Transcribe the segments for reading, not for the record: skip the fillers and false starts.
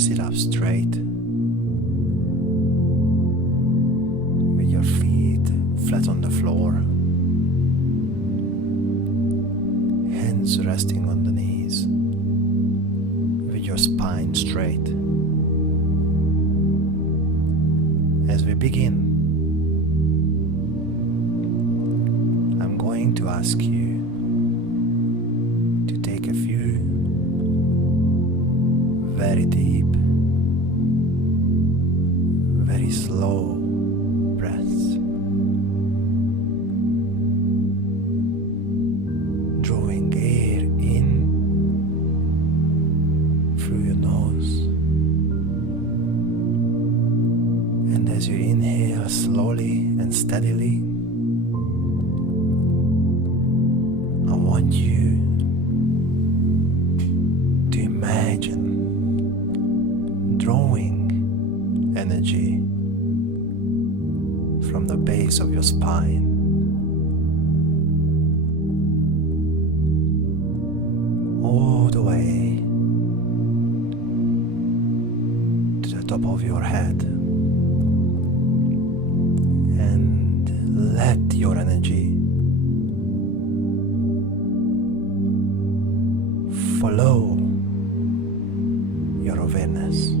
Sit up straight with your feet flat on the floor, hands resting on the knees, with your spine straight. As we begin, I'm going to ask you to take a few very deep, very slow breaths, drawing air in through your nose, and as you inhale slowly and steadily, I want you to imagine drawing energy from the base of your spine all the way to the top of your head, and let your energy follow your awareness.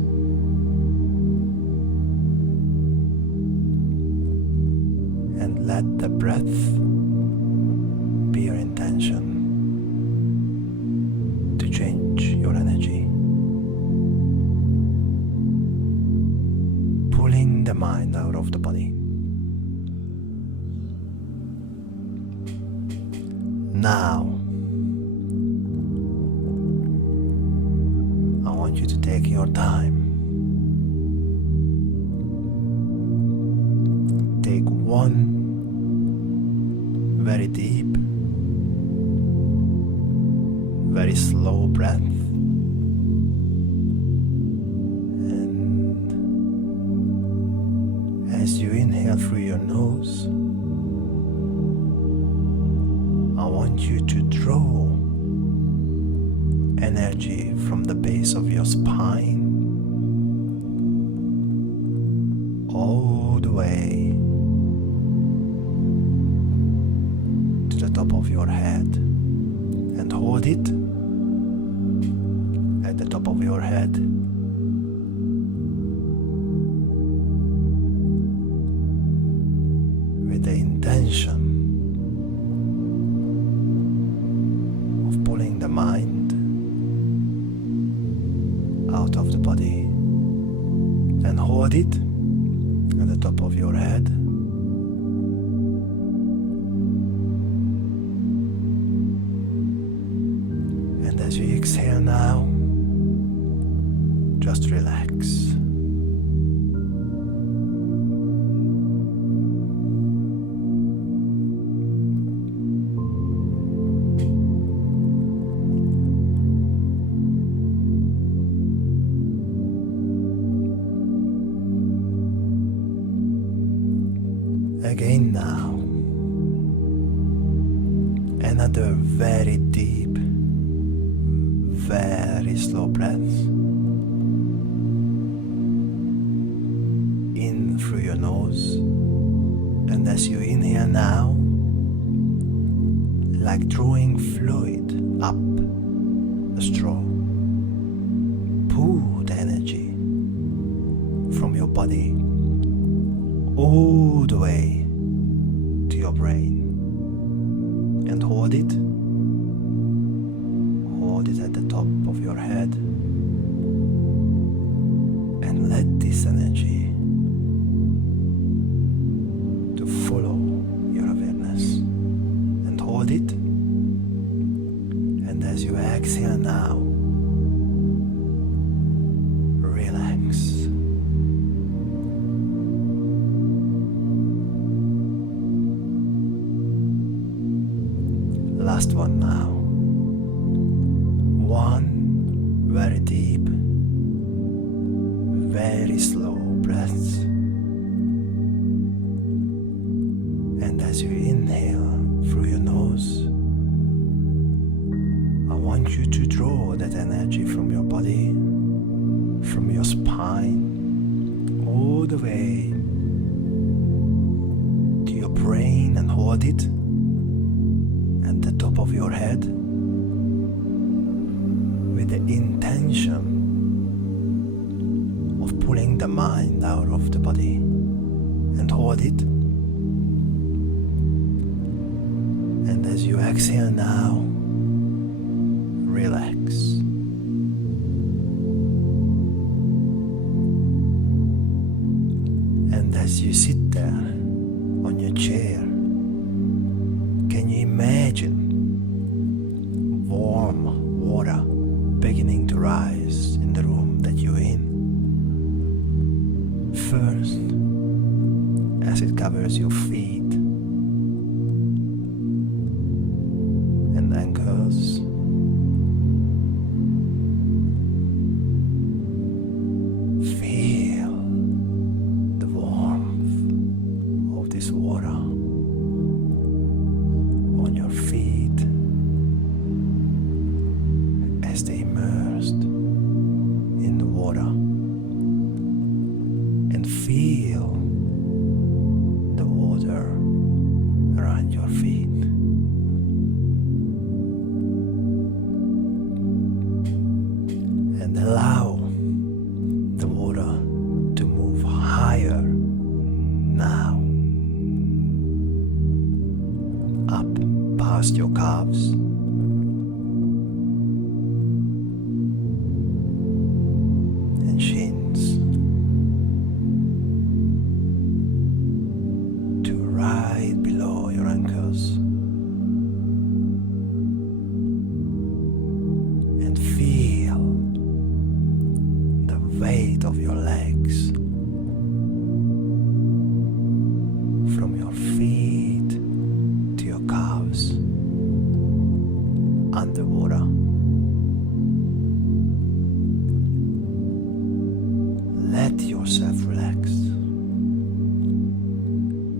And let the breath be your intention to change your energy, pulling the mind out of the body. Now, I want you to take your time. Take one very deep, very slow breath, and as you inhale through your nose, I want you to draw energy from the base of your spine all the way to the top of your head, and hold it at the top of your head, with the intention of pulling the mind out of the body, and hold it at the top of your head, and as you exhale now, just relax. Again now, another very deep, very slow breath in through your nose, and as you inhale now, like drawing fluid up a straw, pull the energy from your body all the way to your brain, and hold it at the top of your head, and let this energy to follow your awareness, and hold it, and as you exhale now, relax. Last one now. One very deep, very slow breath, and as you inhale through your nose, I want you to draw that energy from your body, from your your spine all the way to your brain and hold it at the top of your head with the intention of pulling the mind out of the body, and hold it. And as you exhale now, relax. And as you sit there on your chair, can you imagine warm water beginning to rise in the room that you're in? First, as it covers your feet and ankles, feel the warmth of this water on your feet as they immersed in the water, and feel the water around your feet. And allow the water to move higher now, up past your calves, and shins, to right below your ankles, and feel the weight of your legs from your feet to your calves underwater. Let yourself relax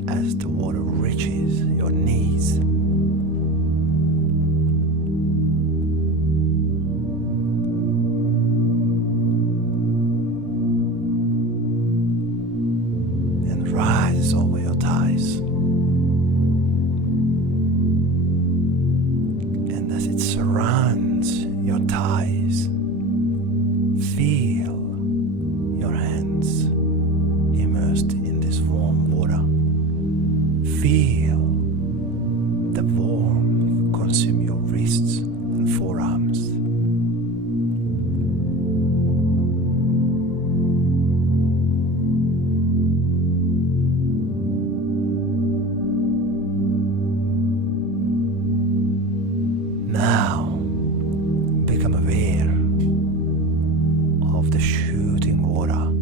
as the water reaches your knees. And rise over your thighs. And as it surrounds your thighs, feel your hands immersed in this warm water. Feel the warmth consume your wrists and forearms. Now become aware of the shooting water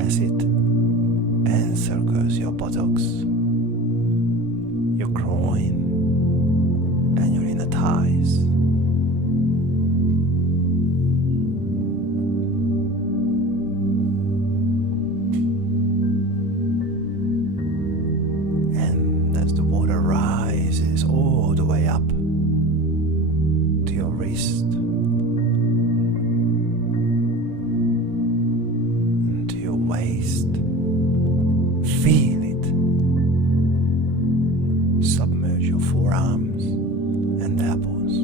as it encircles your buttocks, your groin, and your inner thighs. And as the water rises all the way up to your wrist, and to your waist, feel it submerge your forearms and elbows.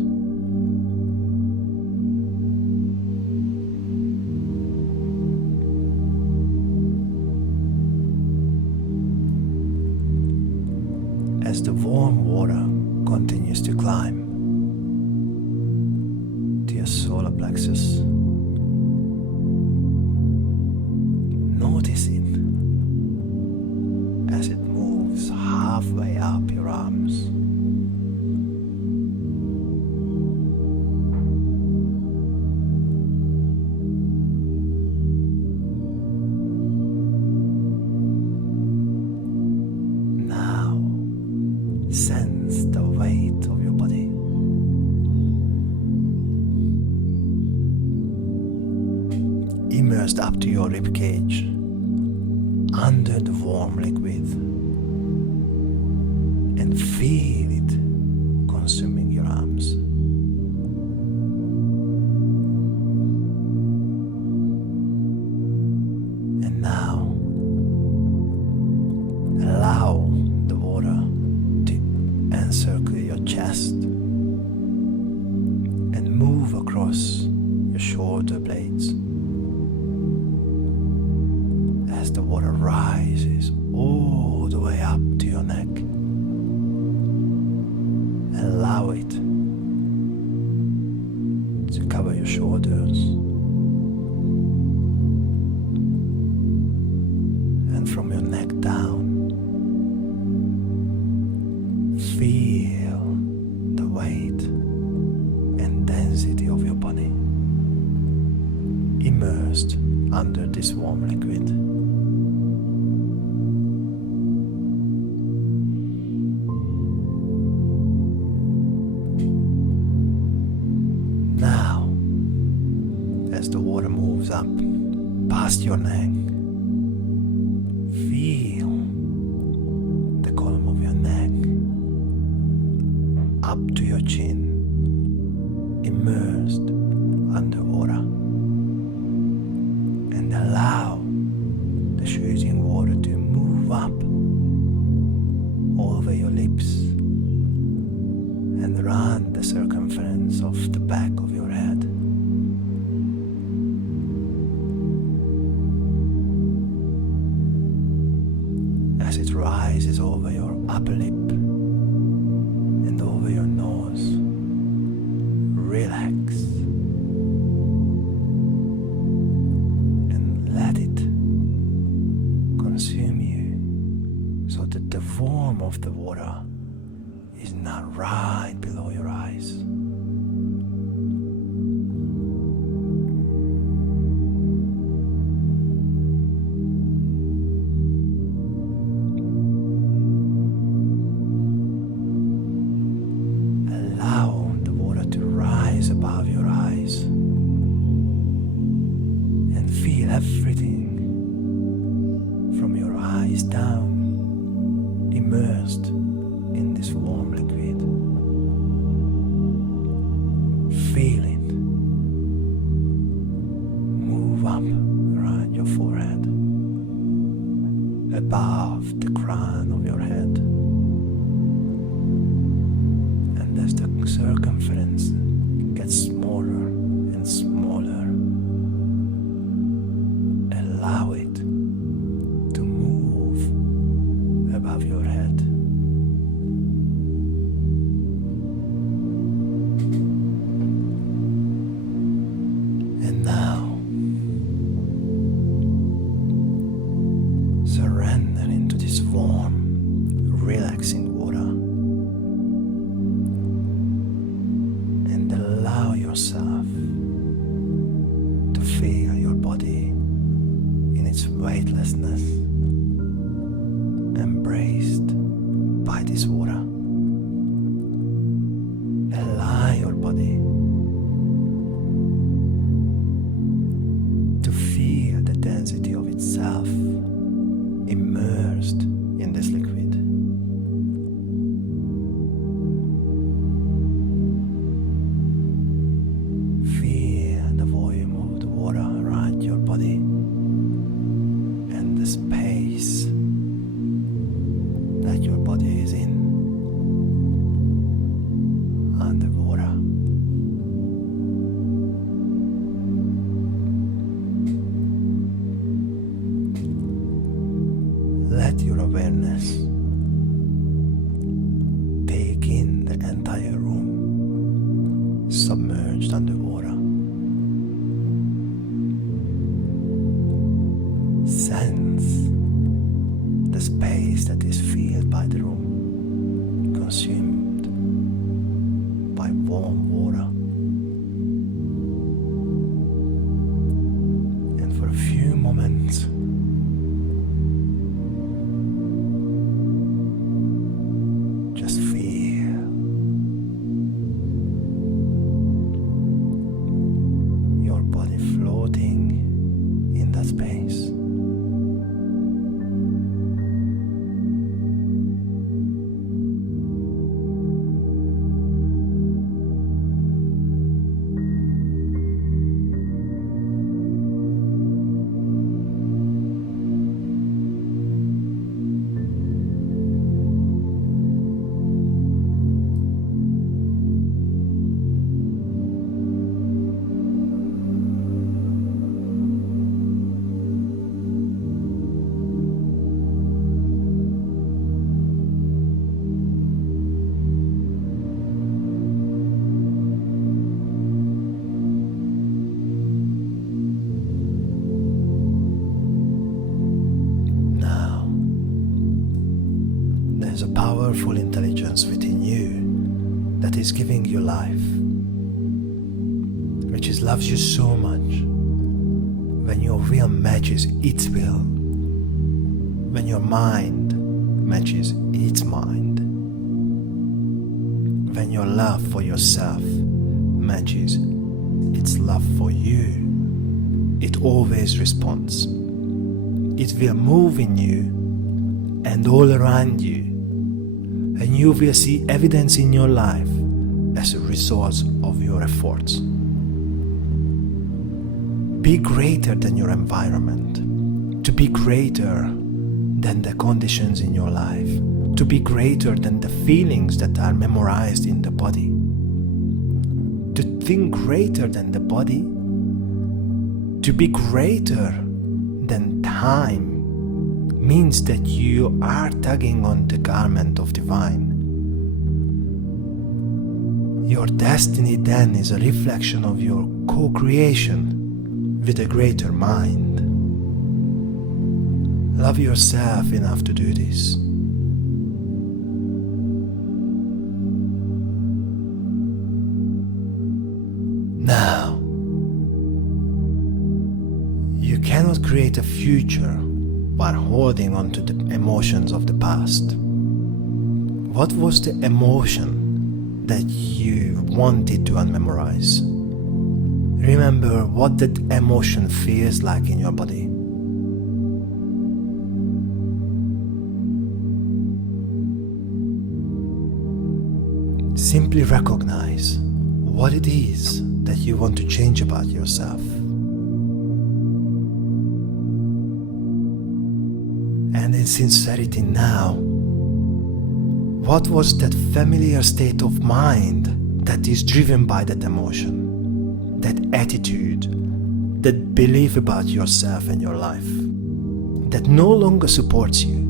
As the warm water continues to climb to your solar plexus, notice it as it moves halfway up your arms. Now, sense the weight of your body. Immersed up to your ribcage, under the warm liquid, and feel it consuming your arms. water rises all the way up to your neck. Allow it to cover your shoulders. And from your neck down, feel the weight and density of your body immersed under this warm liquid. Now, as the water moves up past your neck, feel the column of your neck up to your chin, immersed underwater, and allow the shooting water to move up over your lips and run the circumference of the back of your head. As it rises over your upper lip and over your nose, relax and let it consume you, so that the warmth of the water is not right below your eyes. Allow the water to rise above your eyes and feel everything from your eyes down, immersed in this warm liquid. Feel it move up around your forehead, above the crown of your head, and as the circumference gets smaller and smaller, allow it to move above your head. And now, surrender into this warm, relaxing water and allow yourself to feel your body in its weightlessness, embraced by this water. Allow your body to feel the density of itself immersed in this liquid. Feel the volume of the water around your body and the space that your body is in underwater. Let your awareness take in the entire room, submerged underwater. Sense the space that is filled by the room, consumed by warm water. And for a few moments, just feel your body floating in that space. powerful intelligence within you that is giving you life, which is loves you so much. When your will matches its will, when your mind matches its mind, when your love for yourself matches its love for you, it always responds. It will move in you and all around you, and you will see evidence in your life as a result of your efforts. Be greater than your environment, to be greater than the conditions in your life, to be greater than the feelings that are memorized in the body. To think greater than the body, to be greater than time, means that you are tugging on the garment of divine. Your destiny then is a reflection of your co-creation with a greater mind. Love yourself enough to do this. Now, you cannot create a future while holding on to the emotions of the past. What was the emotion that you wanted to unmemorize? Remember what that emotion feels like in your body. Simply recognize what it is that you want to change about yourself. And in sincerity now, what was that familiar state of mind that is driven by that emotion? That attitude, that belief about yourself and your life, that no longer supports you.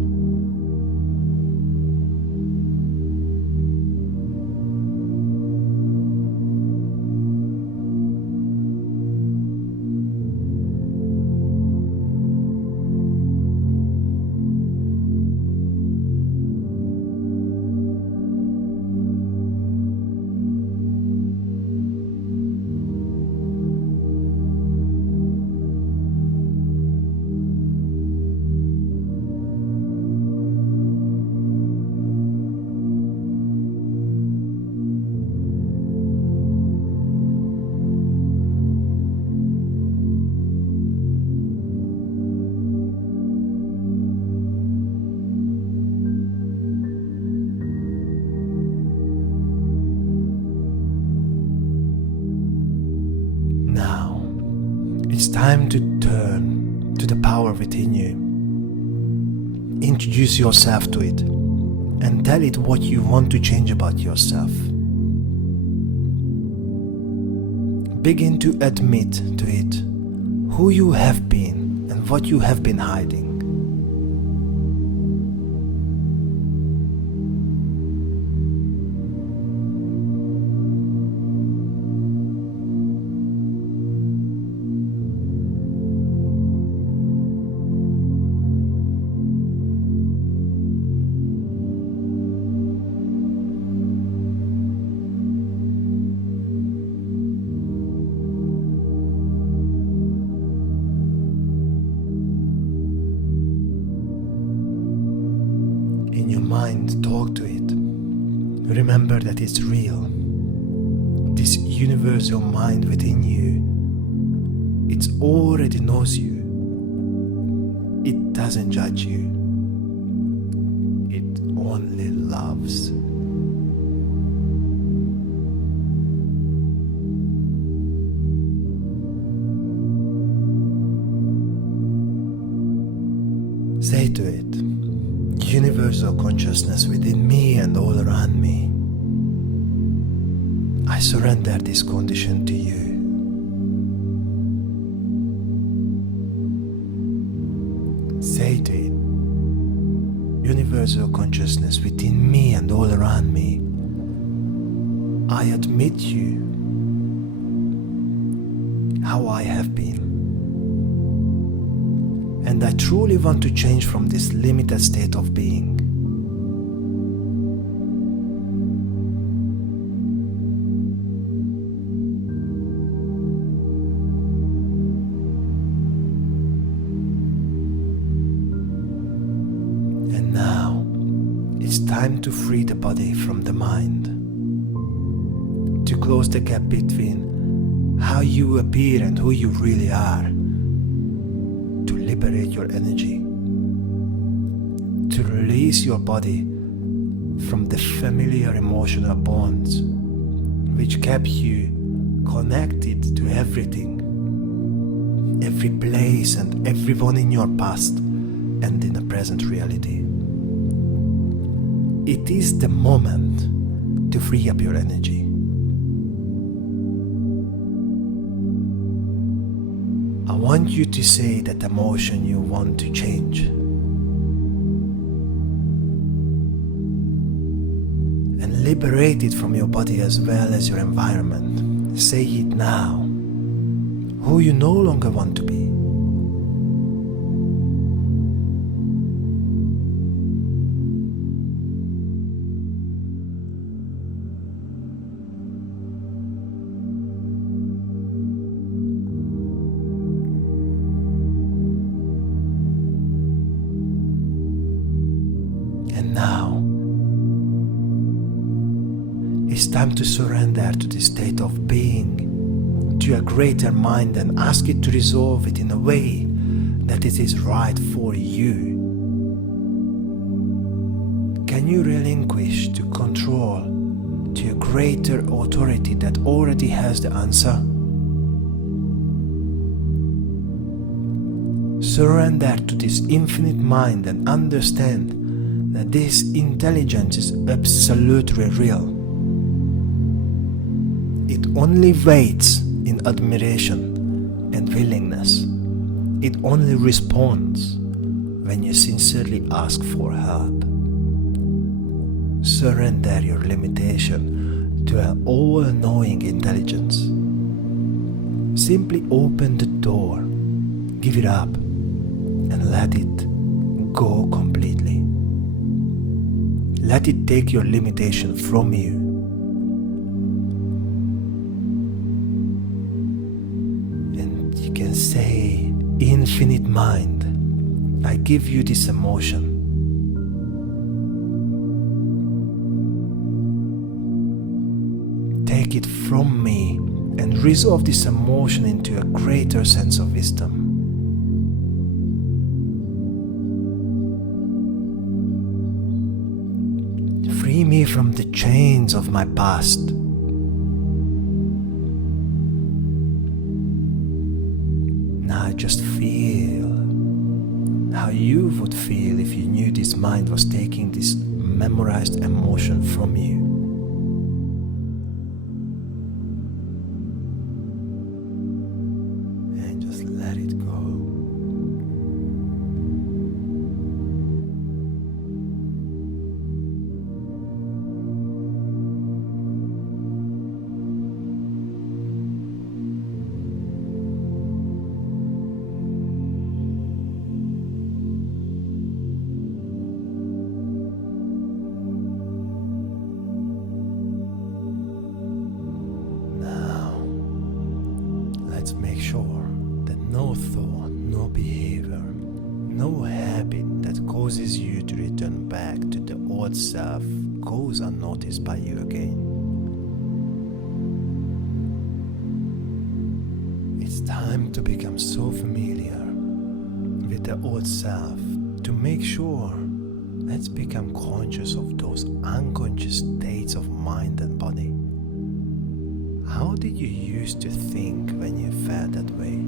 It's time to turn to the power within you. Introduce yourself to it and tell it what you want to change about yourself. Begin to admit to it who you have been and what you have been hiding. In your mind, talk to it. Remember that it's real. This universal mind within you, it already knows you. It doesn't judge you. It only loves. Say to it, universal consciousness within me and all around me, I surrender this condition to you. Say to it, universal consciousness within me and all around me, I admit you how I have been. And I truly want to change from this limited state of being. time to free the body from the mind, to close the gap between how you appear and who you really are, to liberate your energy, to release your body from the familiar emotional bonds which kept you connected to everything, every place and everyone in your past and in the present reality. It is the moment to free up your energy. I want you to say that emotion you want to change. And liberate it from your body as well as your environment. Say it now. Who you no longer want to be. And now, it's time to surrender to the state of being, to a greater mind, and ask it to resolve it in a way that it is right for you. Can you relinquish to control to a greater authority that already has the answer? Surrender to this infinite mind and understand that this intelligence is absolutely real. It only waits in admiration and willingness. It only responds when you sincerely ask for help. Surrender your limitation to an all-knowing intelligence. Simply open the door, give it up, and let it go completely. Let it take your limitation from you. And you can say, Infinite Mind, I give you this emotion. Take it from me and resolve this emotion into a greater sense of wisdom. Free me from the chains of my past. Now just feel how you would feel if you knew this mind was taking this memorized emotion from you. And just let it go. Let's make sure that no thought, no behavior, no habit that causes you to return back to the old self goes unnoticed by you again. It's time to become so familiar with the old self to make sure let's become conscious of those unconscious states of mind and body. How did you used to think when you felt that way?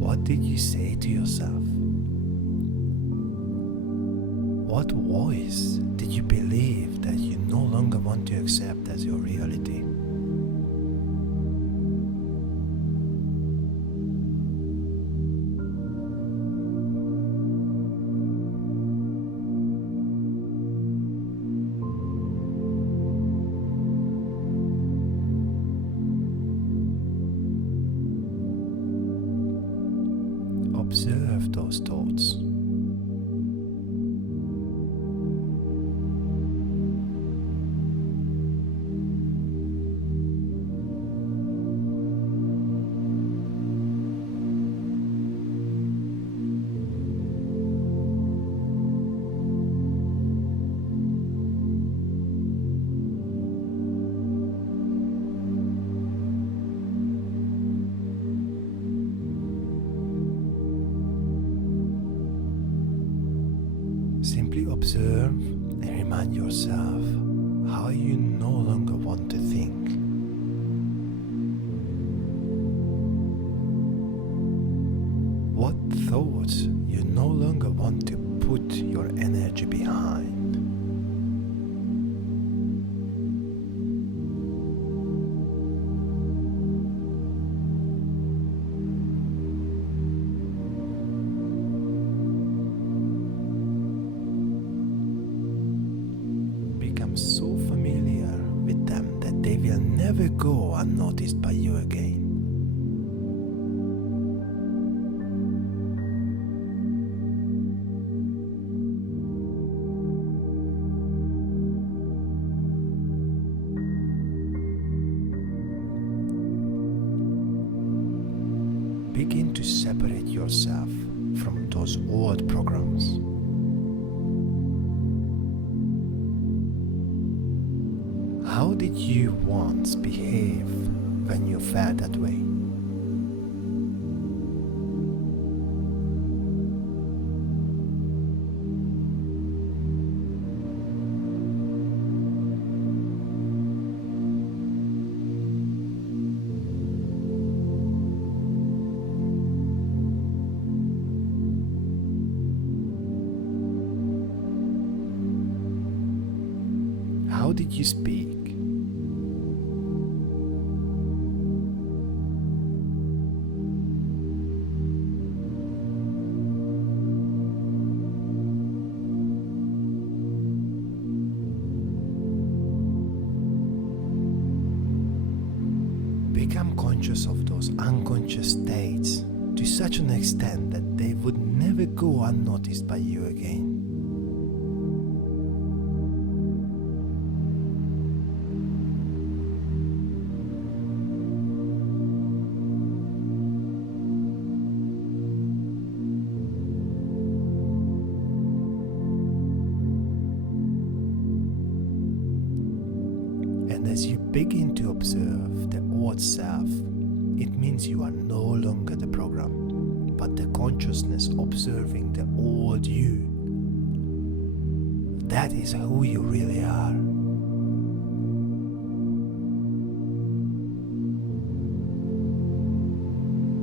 What did you say to yourself? What voice did you believe that you no longer want to accept as your reality? Observe those thoughts. observe and remind yourself how you no longer want to think. What thoughts you no longer want to put your energy behind. Become so familiar with them that they will never go unnoticed by you again. Begin to separate yourself from those old programs. How did you once behave when you felt that way? How did you speak? Become conscious of those unconscious states to such an extent that they would never go unnoticed by you again. And as you begin to observe the old self, it means you are no longer the program, but the consciousness observing the old you. That is who you really are.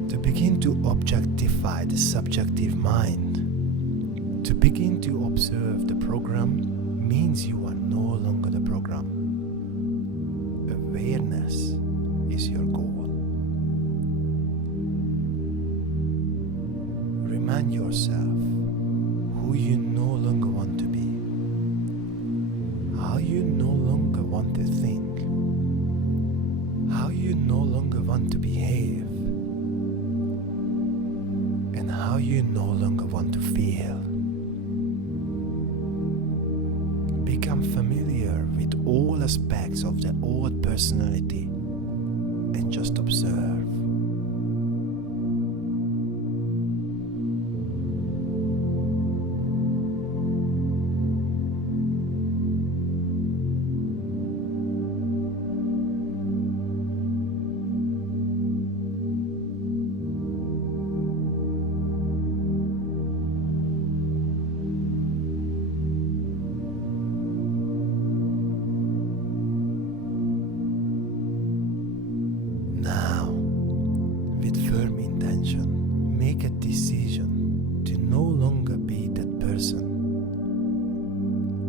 To begin to objectify the subjective mind, to begin to observe the program means you are no longer the program. Awareness is your goal. Remind yourself who you no longer want to be, how you no longer want to think, how you no longer want to behave, and how you no longer want to feel. Become familiar with all aspects of the old personality and just observe. Firm intention, make a decision to no longer be that person,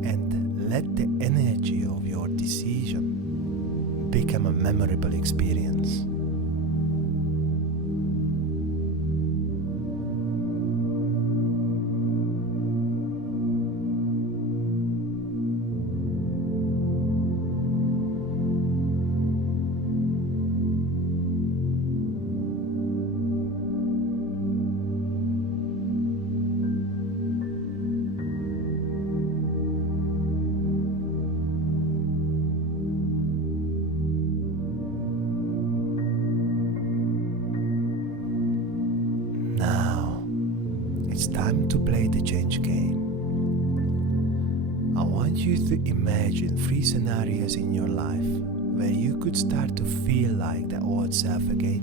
and let the energy of your decision become a memorable experience. It's time to play the change game. I want you to imagine 3 scenarios in your life where you could start to feel like the old self again.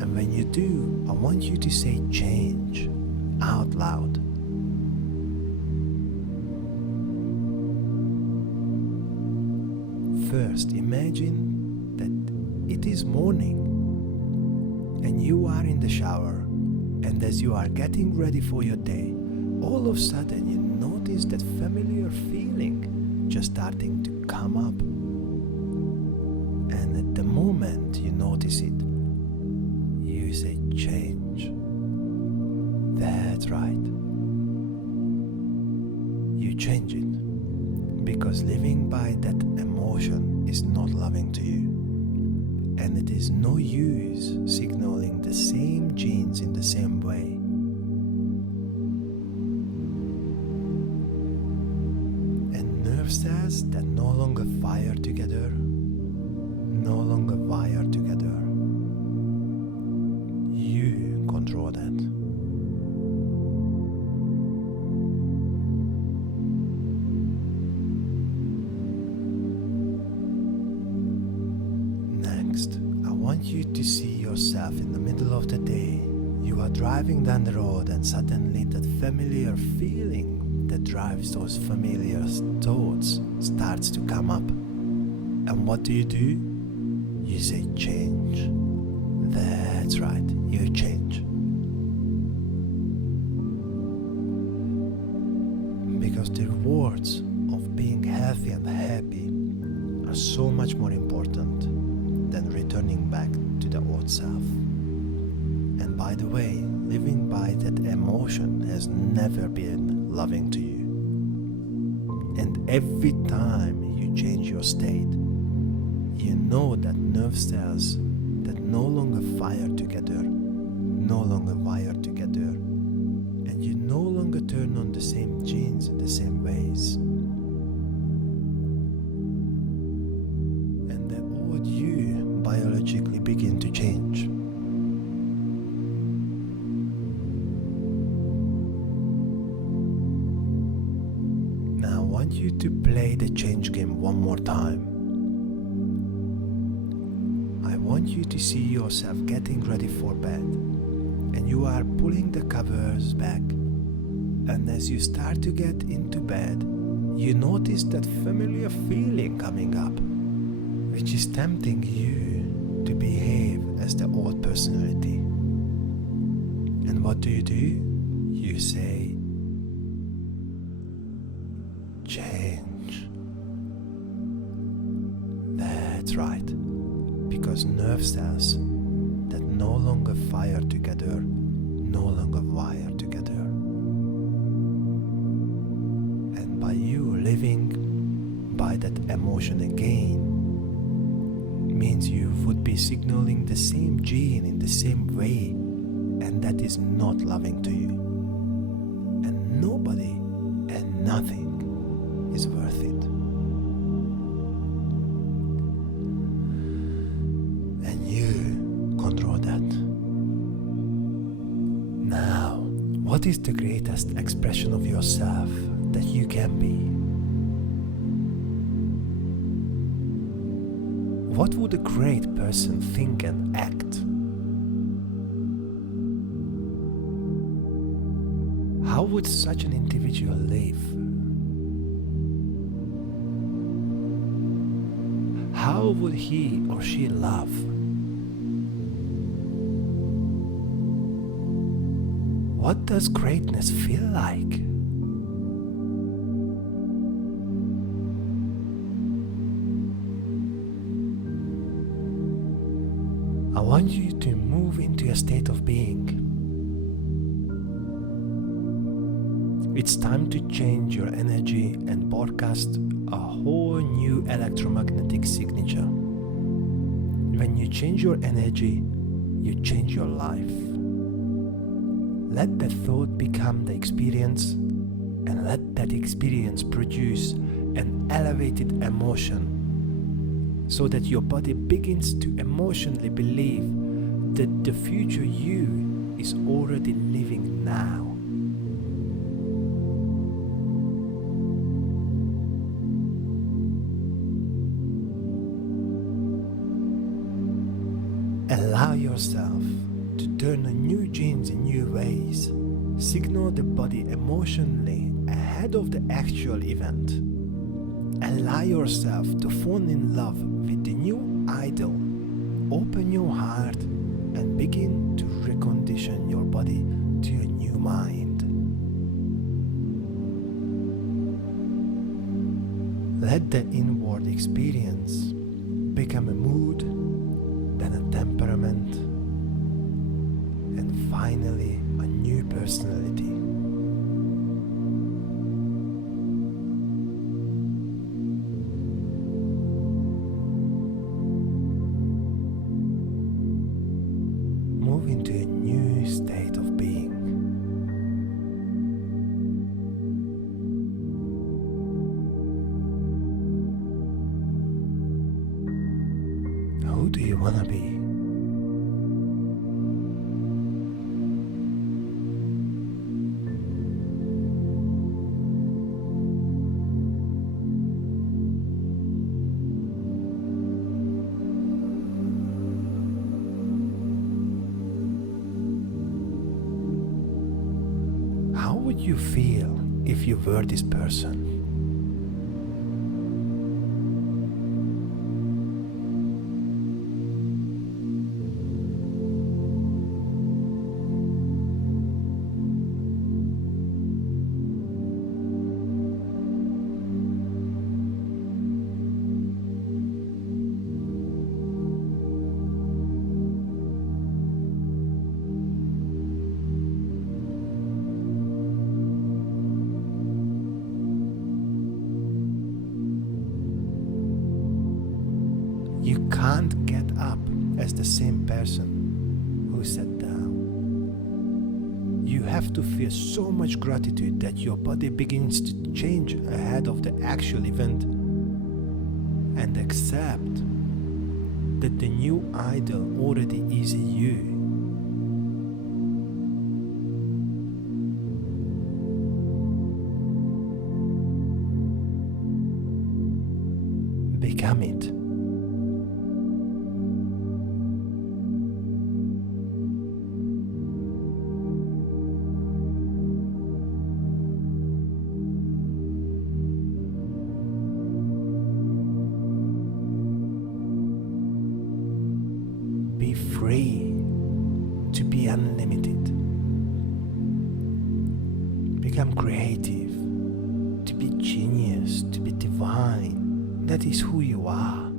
And when you do, I want you to say change out loud. first, imagine that it is morning and you are in the shower, and as you are getting ready for your day, all of a sudden you notice that familiar feeling just starting to come up. And at the moment you notice it, you say change. That's right. You change it, because living by that emotion is not loving to you. And it is no use signaling the same genes in the same way. And nerve cells that no longer fire together, no longer wire together. You control that. I want you to see yourself in the middle of the day. You are driving down the road and suddenly that familiar feeling that drives those familiar thoughts starts to come up. And what do? You say change. That's right, you change. Because the rewards of being healthy and happy are so much more important than returning back to the old self. And by the way, living by that emotion has never been loving to you. And every time you change your state, you know that nerve cells that no longer fire together, no longer wire together, and you no longer turn on the same genes in the same ways. And the old you biologically begin to change. Now I want you to play the change game one more time. I want you to see yourself getting ready for bed, and you are pulling the covers back, and as you start to get into bed, you notice that familiar feeling coming up, which is tempting you to behave as the old personality. And what do? You say change. That's right, because nerve cells that no longer fire together, no longer wire together. And by you living by that emotion again, means you would be signaling the same gene in the same way, and that is not loving to you. And nobody and nothing is worth it. And you control that. Now, what is the greatest expression of yourself that you can be? What would a great person think and act? How would such an individual live? How would he or she love? What does greatness feel like? I want you to move into a state of being. It's time to change your energy and broadcast a whole new electromagnetic signature. When you change your energy, you change your life. Let the thought become the experience, and let that experience produce an elevated emotion, so that your body begins to emotionally believe that the future you is already living now. Allow yourself to turn on new genes in new ways. Signal the body emotionally ahead of the actual event. Allow yourself to fall in love with the new idol. Open your heart and begin to recondition your body to a new mind. Let the inward experience become a mood, then a temperament, and finally a new personality. Move into a new state of being. Who do you want to be? How would you feel if you were this person? You can't get up as the same person who sat down. You have to feel so much gratitude that your body begins to change ahead of the actual event, and accept that the new idol already is you. Become it. Be free to be unlimited. Become creative, to be genius, to be divine. That is who you are.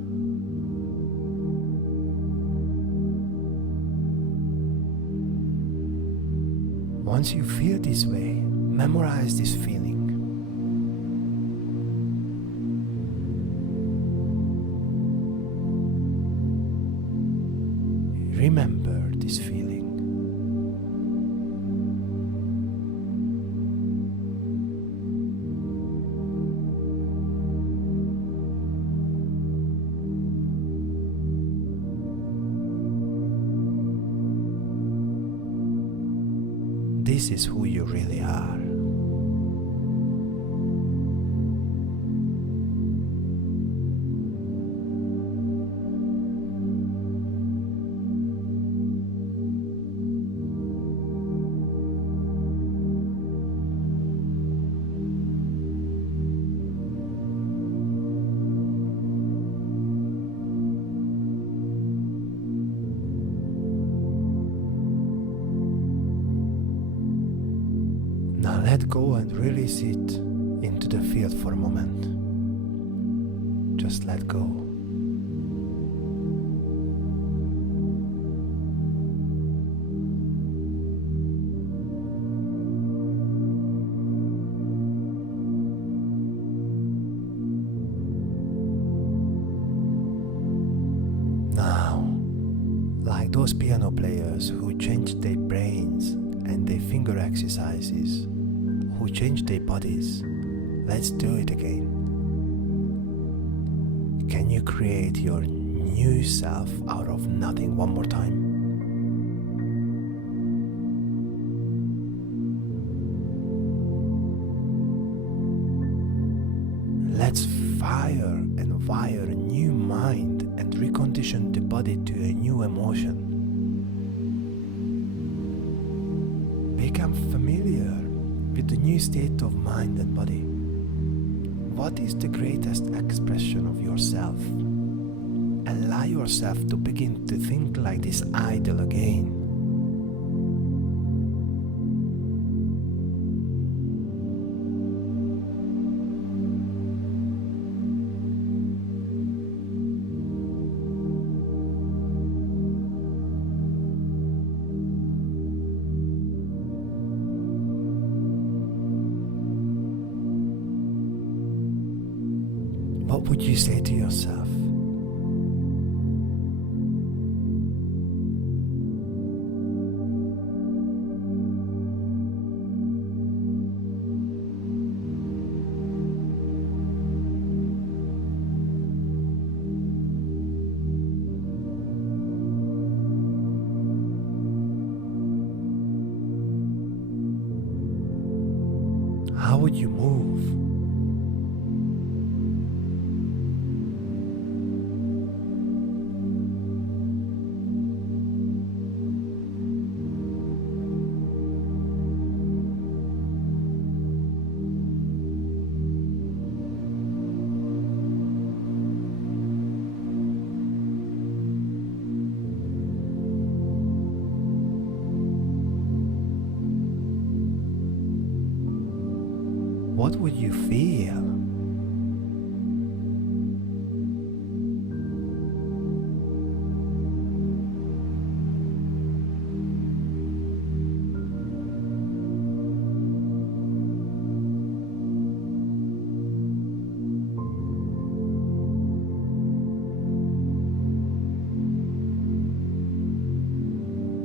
Once you feel this way, memorize this feeling. Remember this feeling. This is who you really are. Now let go and release it into the field for a moment. Just let go. Now, like those piano players who changed their brains and their finger exercises, who changed their bodies, let's do it again. Can you create your new self out of nothing one more time? Let's fire and wire a new mind and recondition the body to a new emotion. Become familiar with the new state of mind and body. What is the greatest expression of yourself? Allow yourself to begin to think like this idol again. What would you say to yourself? How would you move? What would you feel?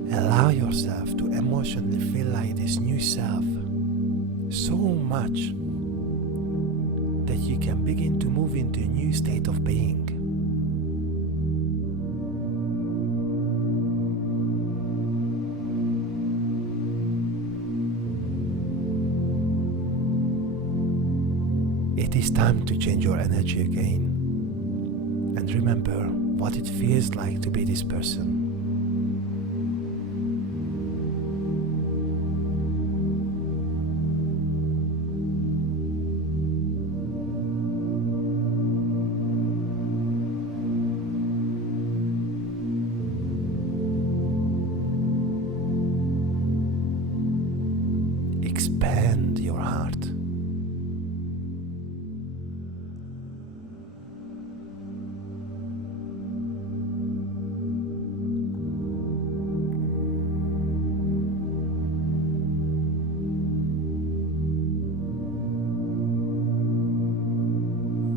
Allow yourself to emotionally feel like this new self so much that you can begin to move into a new state of being. It is time to change your energy again and remember what it feels like to be this person. Expand your heart.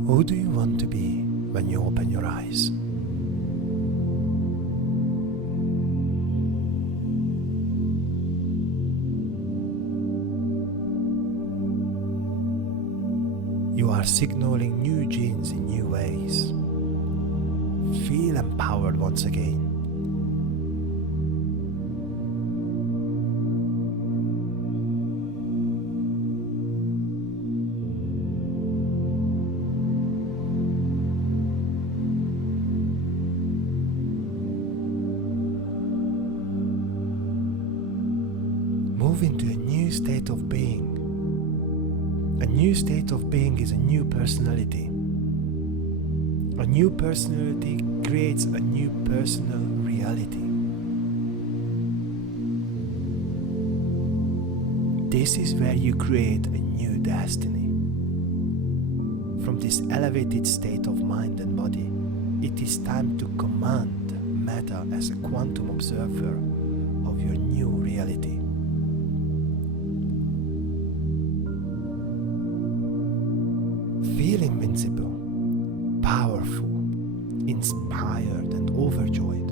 Who do you want to be when you open your eyes? You are signaling new genes in new ways. Feel empowered once again. Move into a new state of being. A new state of being is a new personality. A new personality creates a new personal reality. This is where you create a new destiny. From this elevated state of mind and body, it is time to command matter as a quantum observer of your new reality. Feel invincible, powerful, inspired, and overjoyed.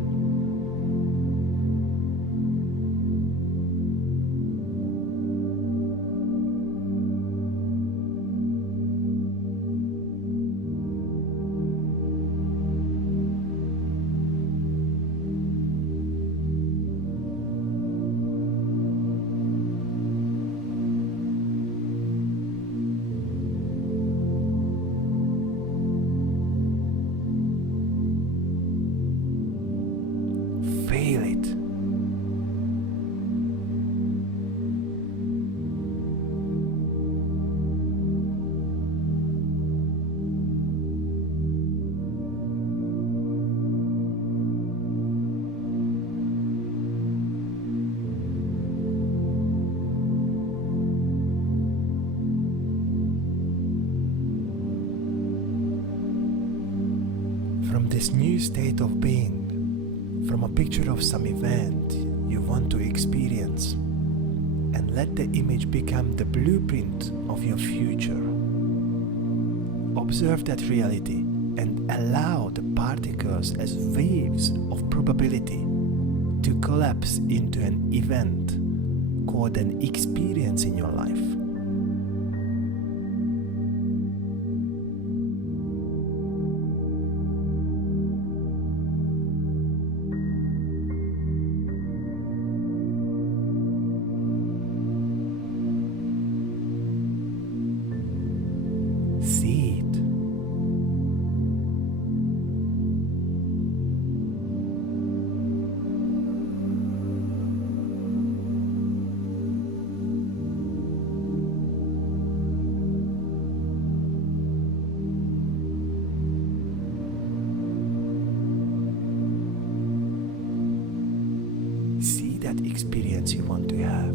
new state of being, from a picture of some event you want to experience, and let the image become the blueprint of your future. Observe that reality and allow the particles as waves of probability to collapse into an event called an experience in your life. See it. See that experience you want to have.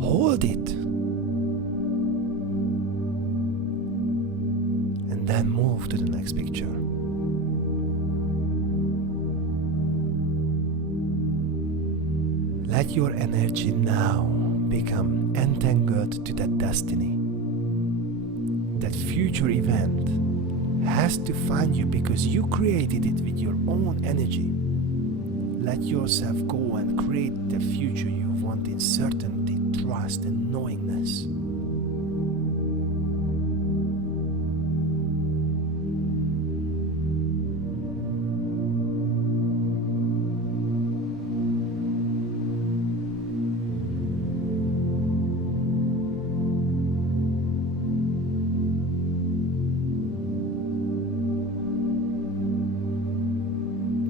Hold it. And then move to the next picture. Let your energy now become entangled to that destiny. That future event has to find you because you created it with your own energy. Let yourself go and create the future you want in certainty, trust, and knowingness.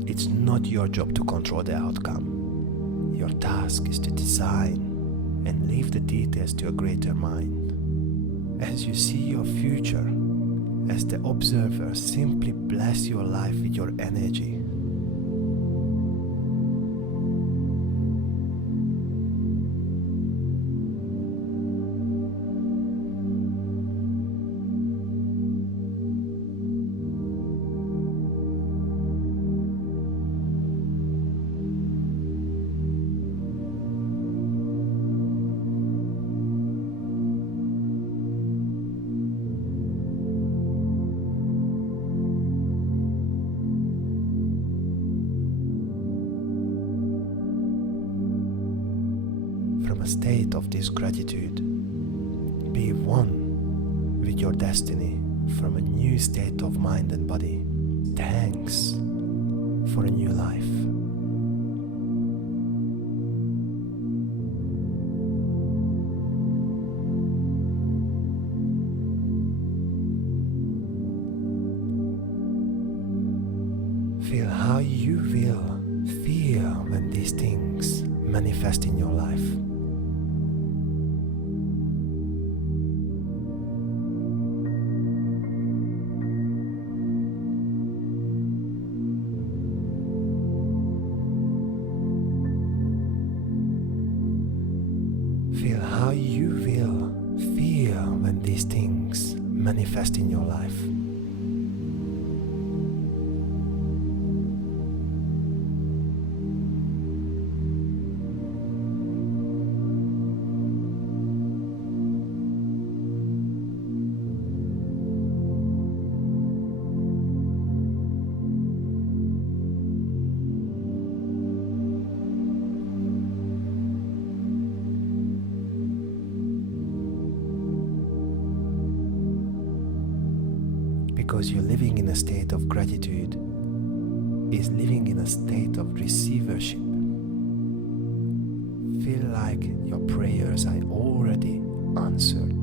It's not your job to control the outcome. Your task is to design and leave the details to a greater mind. As you see your future, as the observer, simply bless your life with your energy. From a state of this gratitude, be one with your destiny from a new state of mind and body. Thanks for a new life. Feel how you will feel when these things manifest in your life. Feel how you will feel when these things manifest in your life. Because you're living in a state of gratitude is living in a state of receivership. Feel like your prayers are already answered.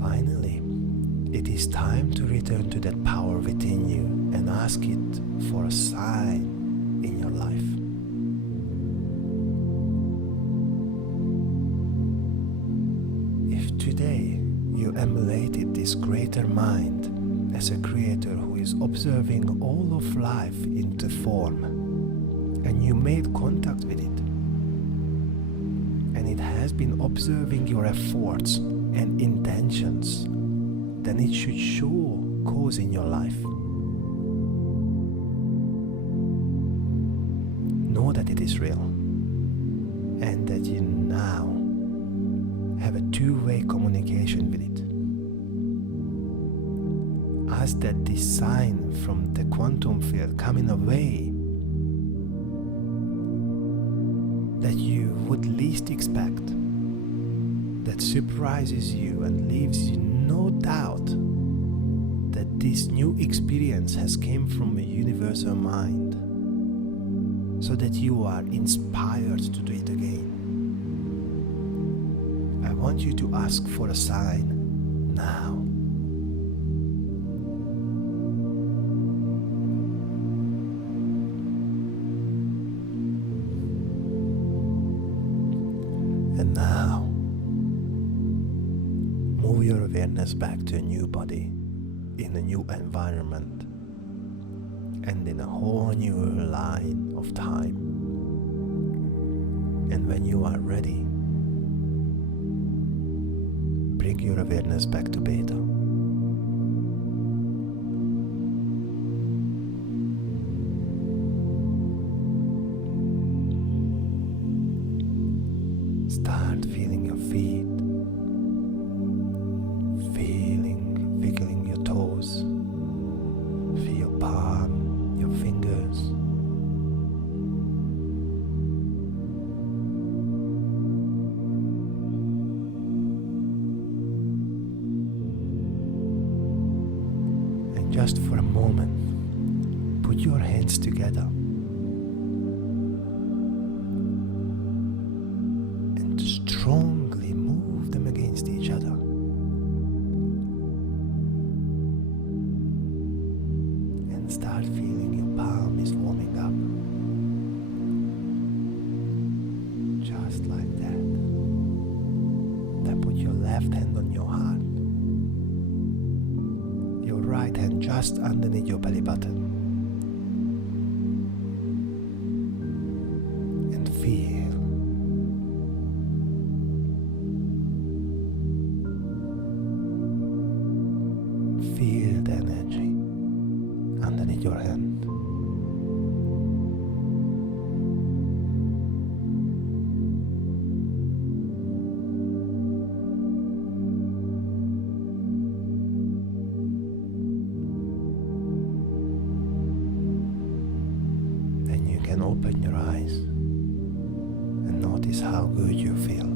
Finally, it is time to return to that power within you and ask it for a sign in your life. If today you emulated this greater mind as a creator who is observing all of life into form, and you made contact with it, and it has been observing your efforts and intentions, then it should show cause in your life. Know that it is real and that you now have a two-way communication with it. Ask that this sign from the quantum field coming away that you would least expect, that surprises you and leaves you no doubt that this new experience has came from a universal mind, so that you are inspired to do it again. I want you to ask for a sign now. And now, move your awareness back to a new body, in a new environment, and in a whole new line of time. And when you are ready, bring your awareness back to Beta. Start feeling your feet, wiggling your toes, feel your palm, your fingers. And just for a moment, put your hands together and strongly move them against each other. Start feeling your palm is warming up. Just like that. Then put your left hand on your heart. Your right hand just underneath your belly button. And feel. Feel the energy underneath your hand. Then you can open your eyes and notice how good you feel.